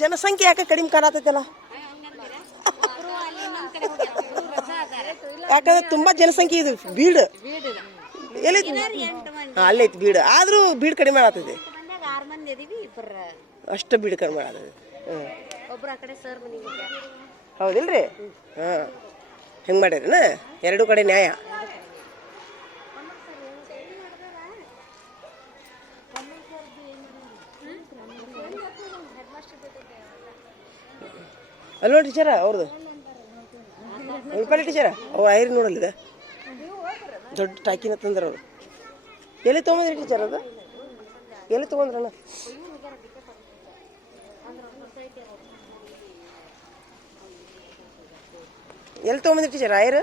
ಜನಸಂಖ್ಯೆ ಯಾಕೆ ಕಡಿಮೆ ಕಾಣತೈತಲ್ಲ? ಯಾಕಂದ್ರೆ ತುಂಬಾ ಜನಸಂಖ್ಯೆ ಇದು ಬೀಡ್ ಎಲ್ಲೈತಿ? ಅಲ್ಲೈತಿ ಬೀಡ್, ಆದ್ರೂ ಬೀಡ್ ಕಡಿಮೆ ಆಗತೈತಿ. ಅಷ್ಟು ಬೀಡ್ ಕಡಿಮೆ ಆಗತೈತಿ. ಹೌದಿಲ್ರಿ? ಹಾಂ, ಹೆಂಗೆ ಮಾಡ್ಯಾರನ? ಎರಡು ಕಡೆ ನ್ಯಾಯ. ಅಲ್ಲಿ ನೋಡಿ ಟೀಚರ ಅವ್ರದ್ದು ಉಳ್ಪಾಲಿ ಟೀಚರ ಅವು ಐರಿ ನೋಡಲ್ಲಿದ ದೊಡ್ಡ ಟಾಕಿನ ತಂದ್ರ ಅವರು. ಎಲ್ಲಿ ತೊಗೊಂಡ್ರಿ ಟೀಚರ್? ಅದು ಎಲ್ಲಿ ತೊಗೊಂಡ್ರಣ್ಣ? ಎಲ್ಲಿ ತೊಗೊಂಡ್ರಿ ಟೀಚರ್ ಐರ್?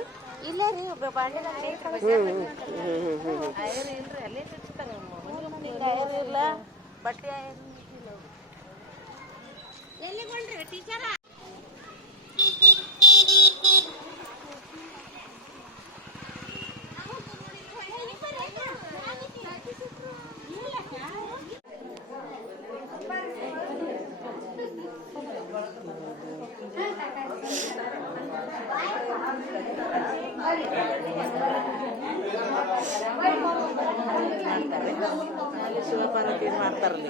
ಶಿವಪಾರ್ವತಿ ಮಾಡ್ತಾರಲ್ಲಿ.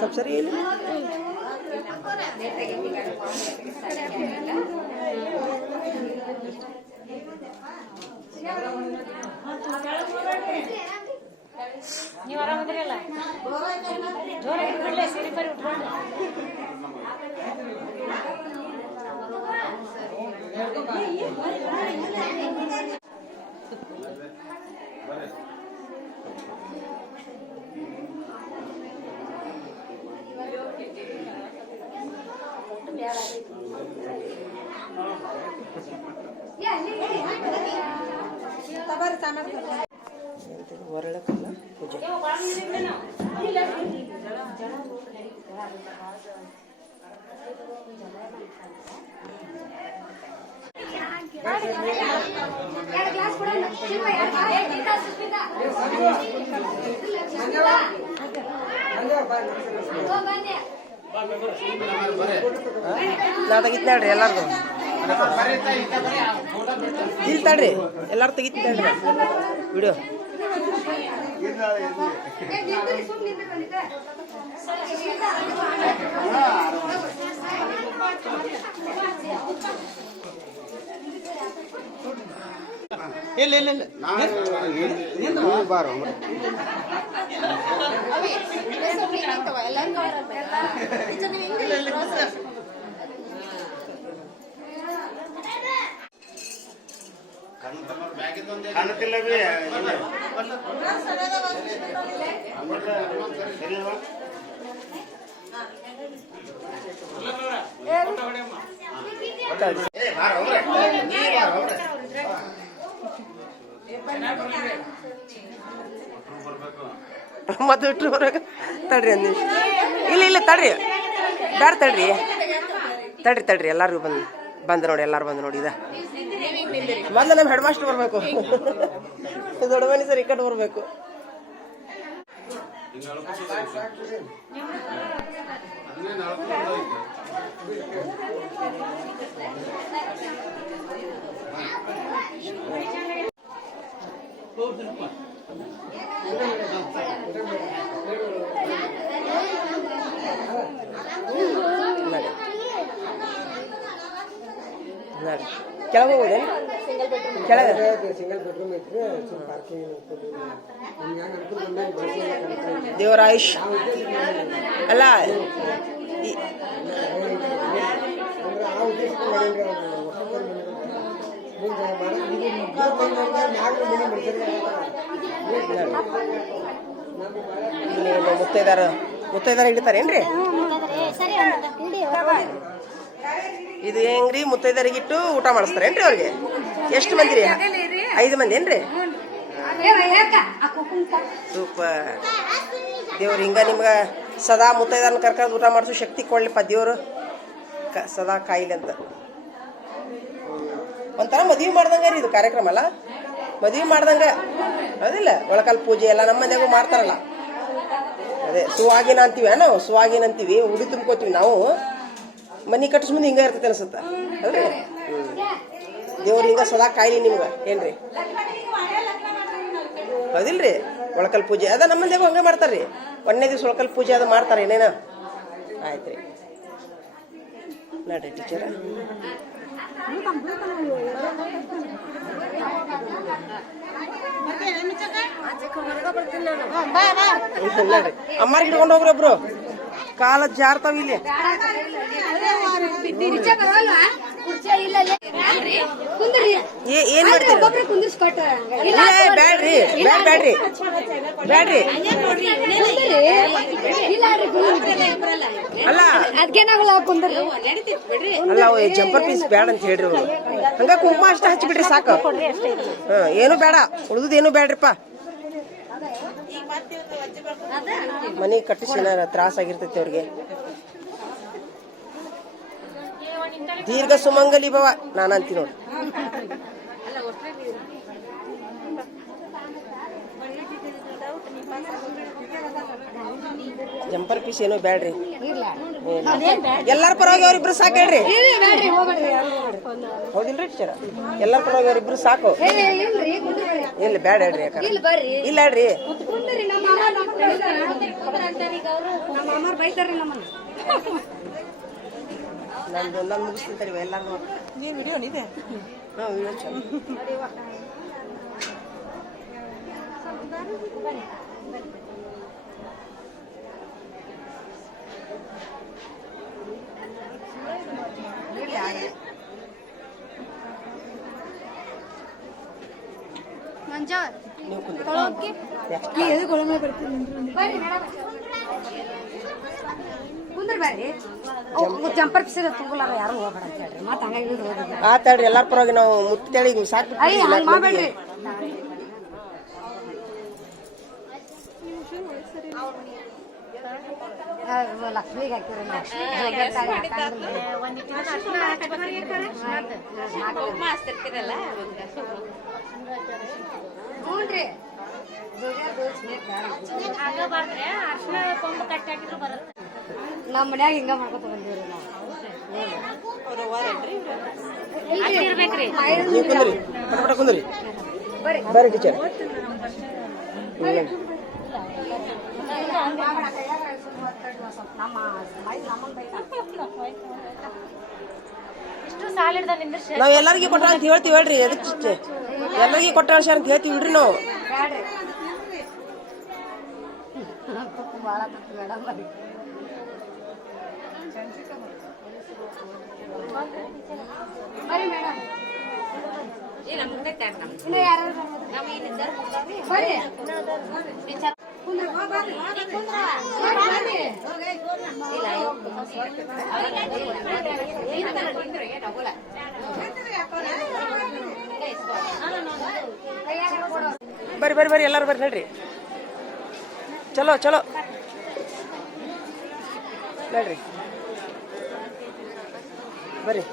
सब सरी ಇಲ್ಲ ನೀವು ಆರಾಮದಿರಿ ಅಲ್ಲ? ಜೋರಾಗಿ ಬಿಡ್ಲೆ ಸಿರಿ ಬರಿ ಉಟ್ಕೊಂಡು ಹೊರಳಕ್ಕಲ್ಲ ಪೂಜೆ. ನಾ ತೆಗಿತೀನಿ ಹೇಳ್ರಿ ಎಲ್ಲಾರ್ದು. ಇಲ್ಲಿ ತಡ್ರಿ, ಎಲ್ಲಾರು ತೆಗಿತೀನಿ ಹೇಳ್ರಿ ವಿಡಿಯೋ. ಇಲ್ಲ ಇಲ್ಲ ಇಲ್ಲ ಬಾರೋ ಕಾಣುತ್ತಿಲ್ಲ ಮತ್ತೆ ಇಟ್ಟು ಬರಾಗ ತಡ್ರಿ ಅಂದ. ಇಲ್ಲ ಇಲ್ಲ ತಡ್ರಿ, ಬ್ಯಾಡ ತಡ್ರಿ ತಡ್ರಿ ತಡ್ರಿ. ಎಲ್ಲಾರು ಬಂದ ನೋಡಿ, ಎಲ್ಲಾರು ಬಂದು ನೋಡಿ. ಇದ ಮೊದಲು ನಮ್ಮ ಹೆಡ್ ಮಾಸ್ಟರ್ ಬರ್ಬೇಕು, ದೊಡ್ಡ ಮನೆ ಸರ್ ಈ ಕಡೆ ಬರ್ಬೇಕು. ಕೆಳಗೆ ಹೋಗುದೇ? ಕೆಳಗೆ ಸಿಂಗಲ್ ಬೆಡ್ರೂಮ್ ಐತ್ರಿ, ಪಾರ್ಕಿಂಗ್ ದೇವರ ಆಯುಷ್ ಅಲ್ಲ ಮುತ್ತೈದಾರ ಹಿಡಿತಾರೇನ್ರಿ? ಇದು ಹೆಂಗ್ರಿ? ಮುತ್ತೈದರಿಗಿಟ್ಟು ಊಟ ಮಾಡಿಸ್ತಾರೇನ್ರಿ ಅವ್ರಿಗೆ? ಎಷ್ಟು ಮಂದಿ ರೀ? 5 ಮಂದಿ ಏನ್ರಿ? ಸೂಪರ್. ದೇವ್ರು ಹಿಂಗ ನಿಮ್ಗೆ ಸದಾ ಮುತ್ತೈದರನ್ನ ಕರ್ಕೊಂಡು ಊಟ ಮಾಡಿಸೋ ಶಕ್ತಿ ಕೊಡ್ಲಿಪ್ಪ ದೇವ್ರು, ಸದಾ ಕಾಯಿಲೆ ಅಂತ. ಒಂಥರ ಮದುವೆ ಮಾಡ್ದಂಗೆ ರೀ ಇದು ಕಾರ್ಯಕ್ರಮ ಅಲ್ಲ, ಮದುವೆ ಮಾಡ್ದಂಗೆ ಅದಿಲ್ಲ. ಒಳಕಲ್ ಪೂಜೆ ಎಲ್ಲ ನಮ್ಮ ಮನೆಯಾಗೂ ಮಾಡ್ತಾರಲ್ಲ, ಅದೇ ಸುವಾಗಿನ ಅಂತೀವಿ. ನಾವು ಸುವಾಗಿನ ಅಂತೀವಿ, ಉಡಿ ತುಂಬ್ಕೋತೀವಿ ನಾವು. ಮನೆ ಕಟ್ಟಿಸ್ ಮುಂದೆ ಹಿಂಗೆ ಇರ್ತೈತೆ ಅನ್ಸುತ್ತೆ ಅಲ್ರಿ. ದೇವ್ರು ಹಿಂಗೆ ಸದಾ ಕಾಯ್ಲಿ ನಿಮ್ಗೆ ಏನ್ರಿ, ಹೌದಿಲ್ರಿ. ಒಳಕಲ್ ಪೂಜೆ ಅದ ನಮ್ಮ ಮನೆಯಾಗೂ ಹಂಗೆ ಮಾಡ್ತಾರ್ರಿ. ಒಂದನೇ ದಿವ್ಸ ಒಳಕಲ್ ಪೂಜೆ ಅದು ಮಾಡ್ತಾರೆ ಏನೇನ. ಆಯ್ತು ರೀ, ನೋಡ್ರಿ ಟೀಚರ. ನೋಡ್ರಿ ಅಮ್ಮಾರ್ ಹಿಡ್ಕೊಂಡು ಹೋಗ್ರಿ ಒಬ್ರು, ಕಾಲ ಜಾರ್ತಾವ ಇಲ್ಲಿ. ಏನ್ ಮಾಡ್ತೀರಿ? ಬ್ಯಾಡ್ರಿ ಬ್ಯಾಡ್ರಿ ಬ್ಯಾಡ್ರಿ ಅಲ್ಲ ಅಲ್ಲ ಜಂಪರ್ ಪೀಸ್ ಬ್ಯಾಡ ಅಂತ ಹೇಳ್ರಿ ಅವ್ರು. ಹಂಗ ಕುಂಕುಮ ಅಷ್ಟ ಹಚ್ಚಿಬಿಡ್ರಿ ಸಾಕು. ಏನು ಬೇಡ, ಉಳ್ದುದ್ ಏನು ಬ್ಯಾಡ್ರಿಪ್ಪ. ಮನೆ ಕಟ್ಟಿಸಿ ತ್ರಾಸ ಆಗಿರ್ತೈತಿ ಅವ್ರಿಗೆ. ದೀರ್ಘ ಸುಮಂಗಲಿ ಭವ ನಾನು ಅಂತೀನಿ ನೋಡಿ. ಜಂಪರ್ ಪೀಸ್ ಏನೋ ಬ್ಯಾಡ್ರಿ. ಎಲ್ಲಾರ ಪರವಾಗಿ ಅವ್ರಿಬ್ರು ಸಾಕು ಹೇಳ್ರಿ. ಹೌದಿಲ್ರಿ ಟೀಚರ್? ಎಲ್ಲಾರ ಪರವಾಗಿ ಅವ್ರಿಬ್ರು ಸಾಕು. ಇಲ್ಲ ಬ್ಯಾಡ ಹೇಳ್ರಿ. ಯಾಕಂದ್ರೆ ಇಲ್ಲ ಹೇಳ್ರಿ. ನಾನು ಮುಗಿಸ್ತೀನಿ ಎಲ್ಲಾರು. ನೀನು ವಿಡಿಯೋ ಇದೆ? ಹಾಂ ವಿಡಿಯೋ ಚಲೋ. ಆತಾಡ್ರಿ ಎಲ್ಲಾರ ಪರವಾಗಿ ನಾವು ಮುತ್ತೇಳಿ ಸಾಕು. ಲಕ್ಷ್ಮಿಗೆ ನಮ್ಮ ಮನ್ಯಾಗ ಹಿಂಗ ಮಾಡ್ಕೊತ ಬಂದಿವ್ರಿ ನಾವು. ಬರ್ರಿ ಟೀಚರ್. ನಾವ್ ಎಲ್ಲರಿಗೂ ಕೊಟ್ಟ ಅಂತ ಹೇಳ್ತೀವಿ ಹೇಳ್ರಿ. ಅದಕ್ಕೆ ಎಲ್ಲರಿಗೂ ಕೊಟ್ಟ ಅಂತ ಹೇಳ್ತೀವಿ ಬಿಡ್ರಿ ನಾವು. ಬರ್ರಿ ಬರ್ರಿ ಬರ್ರಿ ಎಲ್ಲಾರು ಬರ್ರಿ ನೋಡ್ರಿ. ಚಲೋ ಚಲೋ ನೋಡ್ರಿ ಬರ್ರಿ.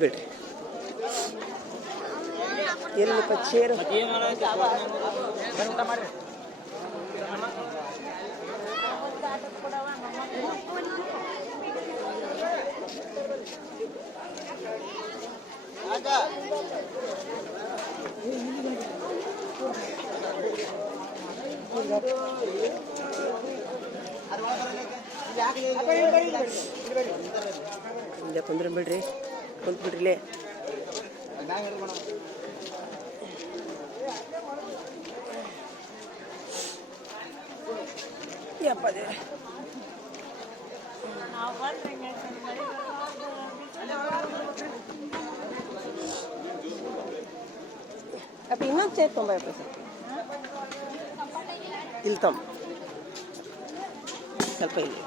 ಬಿಡ್ರಿ ಎಲ್ಲಿಪ್ಪ ಚೇರು. ಇಲ್ಲೇ ಕುಂದ್ರ ಬಿಡ್ರಿ ಕುಂತ್ ಬಿಡ್ರಿಲೇ ಯಪ್ಪದೇ ಅಪ್ಪ ಇನ್ನೊಂದು ಚೇರ್ ತೊಂಬಯಪ್ಪ ಸರ್ ಇಲ್ಲಿ ತೊಂಬ ಸ್ವಲ್ಪ ಇಲ್ಲಿ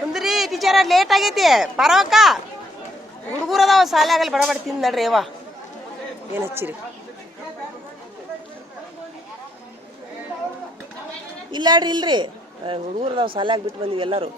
ಕುಂದ್ರಿ ಟೀಚರ್ ಲೇಟ್ ಆಗೈತಿ ಪರವಕ್ಕ ಹುಡುಗರು ಅದಾವ ಶಾಲ್ಯಾಗಲ್ಲಿ ಬಡಬಡ ತಿಂದು ನಡ್ರಿ ಯವ್ವ ಏನು ಹಚ್ಚಿರಿ ಇಲ್ಲ ಅಲ್ರಿ ಇಲ್ರಿ ಹುಡುಗರು ಅದಾವ ಶಾಲ್ಯಾಗ ಬಿಟ್ಟು ಬಂದಿವಿ ಎಲ್ಲರೂ